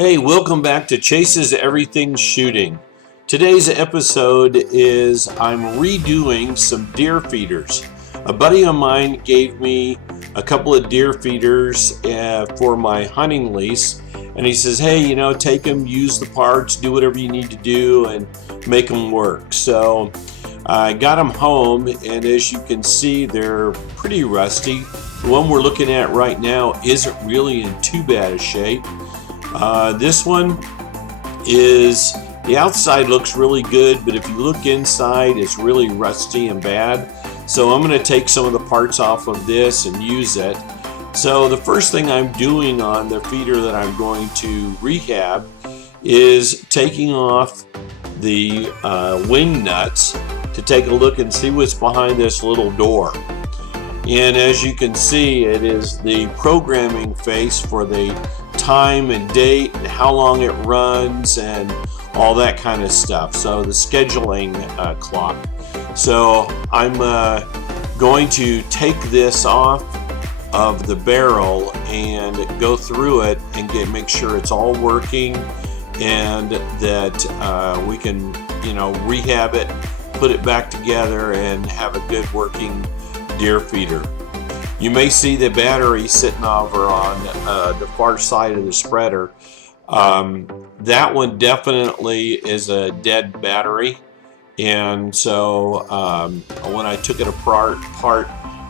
Hey, welcome back to Chase's Everything Shooting. Today's episode is I'm redoing some deer feeders. A buddy of mine gave me a couple of deer feeders for my hunting lease, and he says, hey, take them, use the parts, do whatever you need to do, and make them work. So I got them home, and as you can see, they're pretty rusty. The one we're looking at right now isn't really in too bad a shape. This one is, the outside looks really good, but if you look inside, it's really rusty and bad. So I'm going to take some of the parts off of this and use it. So the first thing I'm doing on the feeder that I'm going to rehab is taking off the wing nuts to take a look and see what's behind this little door. And as you can see, it is the programming face for the time and date and how long it runs and all that kind of stuff. So the scheduling clock. So I'm going to take this off of the barrel and go through it and make sure it's all working, and that we can rehab it, put it back together, and have a good working deer feeder. You may see the battery sitting over on the far side of the spreader. That one definitely is a dead battery, and so when I took it apart,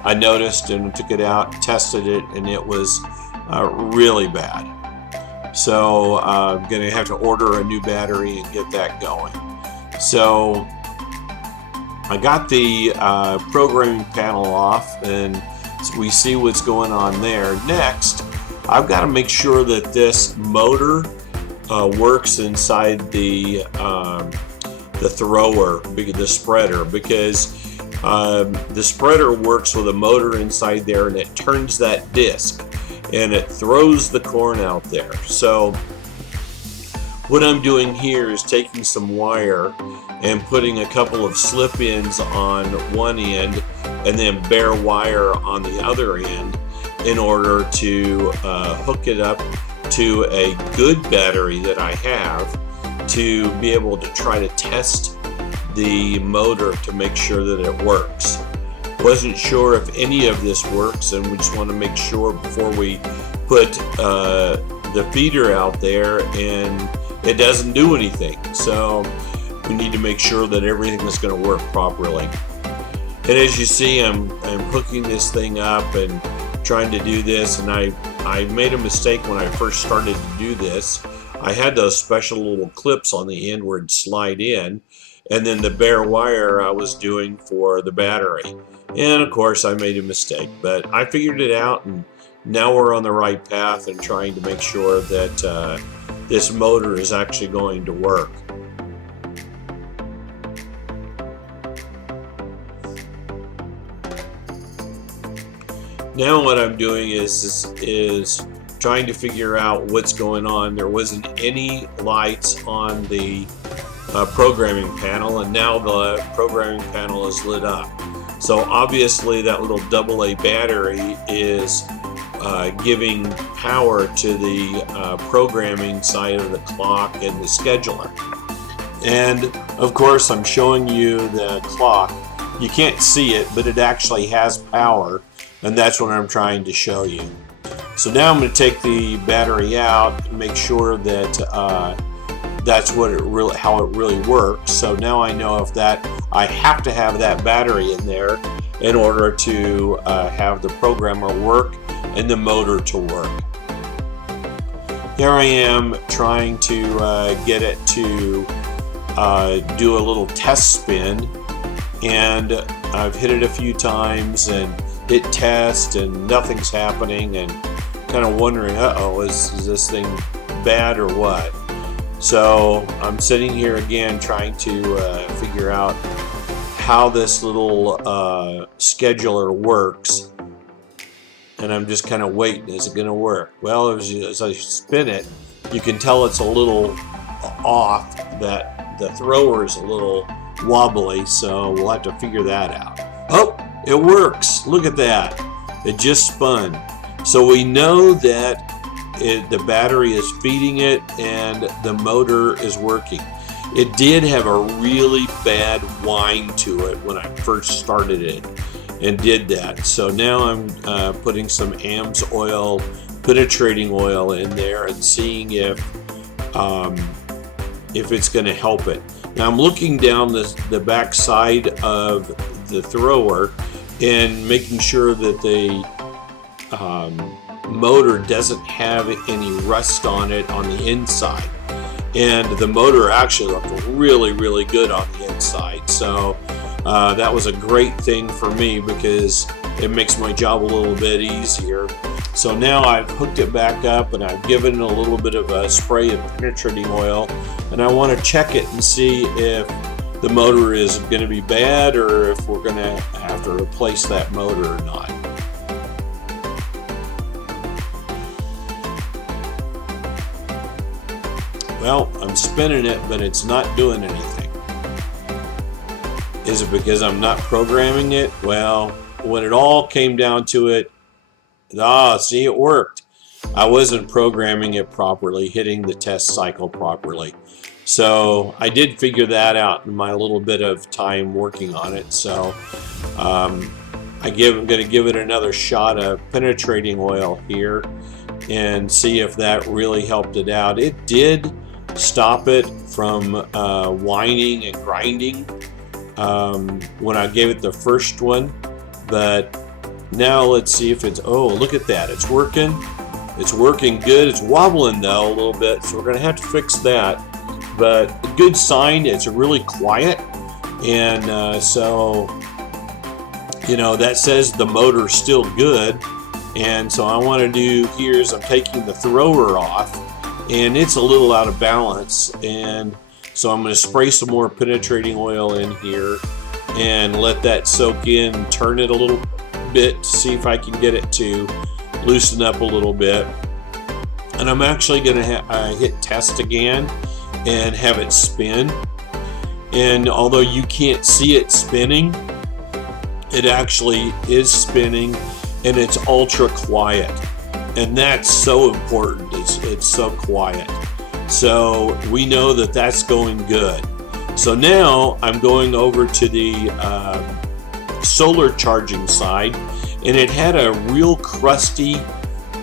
I noticed and took it out, tested it, and it was really bad. So I'm going to have to order a new battery and get that going. So I got the programming panel off, and we see what's going on there. Next, I've got to make sure that this motor works inside the thrower, the spreader, because the spreader works with a motor inside there, and it turns that disc and it throws the corn out there. So what I'm doing here is taking some wire and putting a couple of slip-ins on one end and then bare wire on the other end in order to hook it up to a good battery that I have to be able to try to test the motor to make sure that it works. Wasn't sure if any of this works, and we just want to make sure before we put the feeder out there and it doesn't do anything. So we need to make sure that everything is going to work properly. And as you see, I'm hooking this thing up and trying to do this, and I made a mistake when I first started to do this. I had those special little clips on the end where it'd slide in, and then the bare wire I was doing for the battery. And of course I made a mistake, but I figured it out, and now we're on the right path and trying to make sure that this motor is actually going to work. Now what I'm doing is trying to figure out what's going on. There wasn't any lights on the programming panel, and now the programming panel is lit up. So obviously that little AA battery is giving power to the programming side of the clock and the scheduler. And of course I'm showing you the clock. You can't see it, but it actually has power, and that's what I'm trying to show you. So now I'm going to take the battery out and make sure that that's what how it really works. So now I know I have to have that battery in there in order to have the programmer work and the motor to work. Here I am trying to get it to do a little test spin, and I've hit it a few times and hit test and nothing's happening, and kind of wondering, is this thing bad or what? So I'm sitting here again trying to figure out how this little scheduler works, and I'm just kind of waiting. Is it going to work? Well, as I spin it, you can tell it's a little off, that the thrower is a little wobbly, so we'll have to figure that out. Oh, it works. Look at that. It just spun. So we know that the battery is feeding it and the motor is working. It did have a really bad whine to it when I first started it and did that. So now I'm putting some AMS oil, penetrating oil in there and seeing if it's going to help it. Now I'm looking down the back side of the thrower and making sure that the motor doesn't have any rust on it on the inside. And the motor actually looked really, really good on the inside. So that was a great thing for me because it makes my job a little bit easier. So now I've hooked it back up and I've given it a little bit of a spray of penetrating oil, and I want to check it and see if the motor is going to be bad or if we're going to have to replace that motor or not. Well, I'm spinning it, but it's not doing anything. Is it because I'm not programming it? Well, when it all came down to it, see, it worked. I wasn't programming it properly, hitting the test cycle properly. So I did figure that out in my little bit of time working on it. So I'm going to give it another shot of penetrating oil here and see if that really helped it out. It did stop it from whining and grinding when I gave it the first one, but now let's see if it's, oh, look at that, it's working good. It's wobbling though a little bit, so we're gonna have to fix that, but a good sign. It's really quiet, and so you know that says the motor's still good. And so I want to do here is I'm taking the thrower off, and it's a little out of balance, and so I'm going to spray some more penetrating oil in here and let that soak in, turn it a little bit to see if I can get it to loosen up a little bit. And I'm actually going to hit test again and have it spin. And although you can't see it spinning, it actually is spinning, and it's ultra quiet. And that's so important. It's so quiet. So we know that that's going good. So now I'm going over to the solar charging side, and it had a real crusty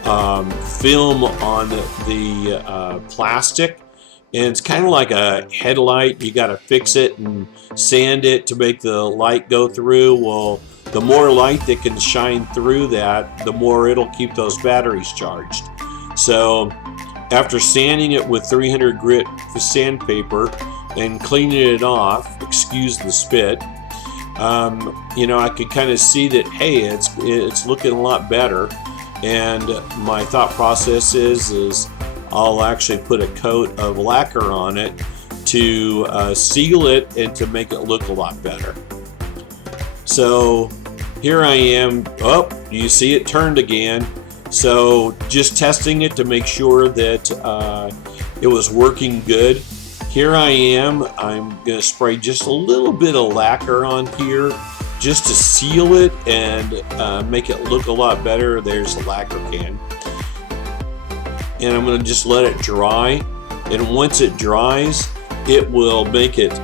film on the plastic, and it's kind of like a headlight. You got to fix it and sand it to make the light go through. Well, the more light that can shine through that, the more it'll keep those batteries charged. So after sanding it with 300 grit sandpaper and cleaning it off, excuse the spit, you know, I could kind of see that, hey, it's looking a lot better. And my thought process is I'll actually put a coat of lacquer on it to seal it and to make it look a lot better. So here I am. Oh, you see it turned again. So just testing it to make sure that it was working good. Here I am. I'm going to spray just a little bit of lacquer on here just to seal it and make it look a lot better. There's the lacquer can. And I'm going to just let it dry. And once it dries, it will make it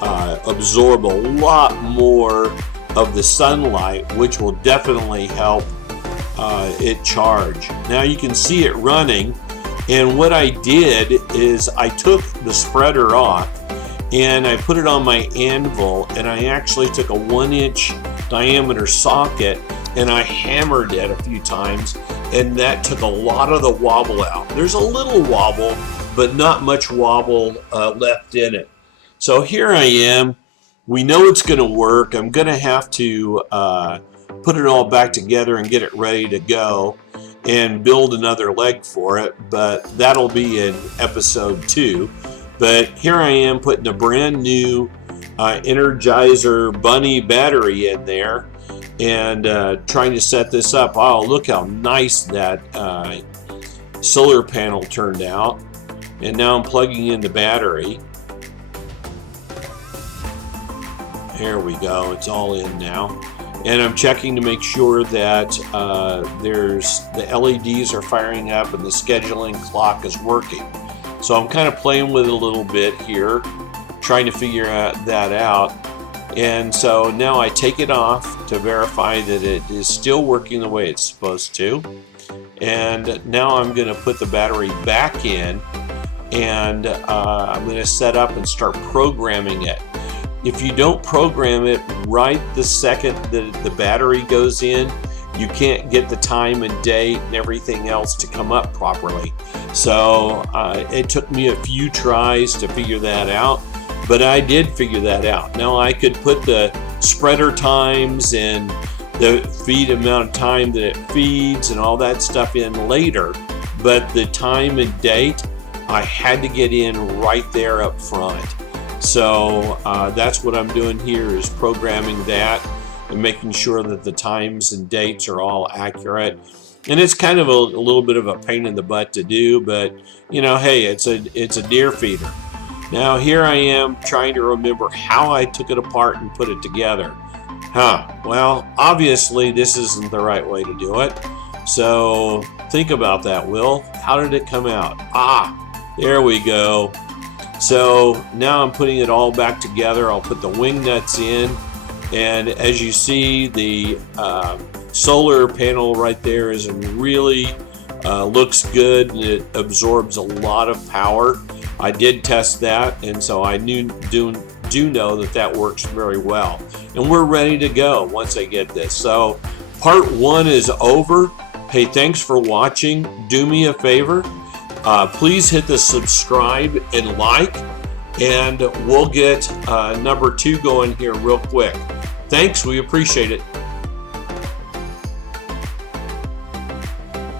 absorb a lot more of the sunlight, which will definitely help it charge. Now you can see it running, and what I did is I took the spreader off and I put it on my anvil, and I actually took a 1-inch diameter socket and I hammered it a few times, and that took a lot of the wobble out. There's a little wobble, but not much wobble left in it. So here I am. We know it's going to work. I'm going to have to put it all back together and get it ready to go and build another leg for it, but that'll be in episode 2. But here I am putting a brand new Energizer Bunny battery in there and trying to set this up. Oh, look how nice that solar panel turned out. And now I'm plugging in the battery. There we go, it's all in now. and I'm checking to make sure that the LEDs are firing up and the scheduling clock is working. So I'm kind of playing with it a little bit here, trying to figure that out. And so now I take it off to verify that it is still working the way it's supposed to. And now I'm going to put the battery back in, and I'm going to set up and start programming it. If you don't program it right the second that the battery goes in, you can't get the time and date and everything else to come up properly. So it took me a few tries to figure that out, but I did figure that out. Now I could put the spreader times and the feed amount of time that it feeds and all that stuff in later, but the time and date I had to get in right there up front. So that's what I'm doing here, is programming that and making sure that the times and dates are all accurate. And it's kind of a little bit of a pain in the butt to do, but you know, hey, it's a deer feeder. Now here I am trying to remember how I took it apart and put it together. Well, obviously this isn't the right way to do it. So think about that, Will. How did it come out? There we go. So now I'm putting it all back together. I'll put the wing nuts in, and as you see, the solar panel right there is really looks good, and it absorbs a lot of power. I did test that, and so I do know that works very well. And we're ready to go once I get this. So part 1 is over. Hey, thanks for watching. Do me a favor. Please hit the subscribe and like, and we'll get number 2 going here real quick. Thanks, we appreciate it.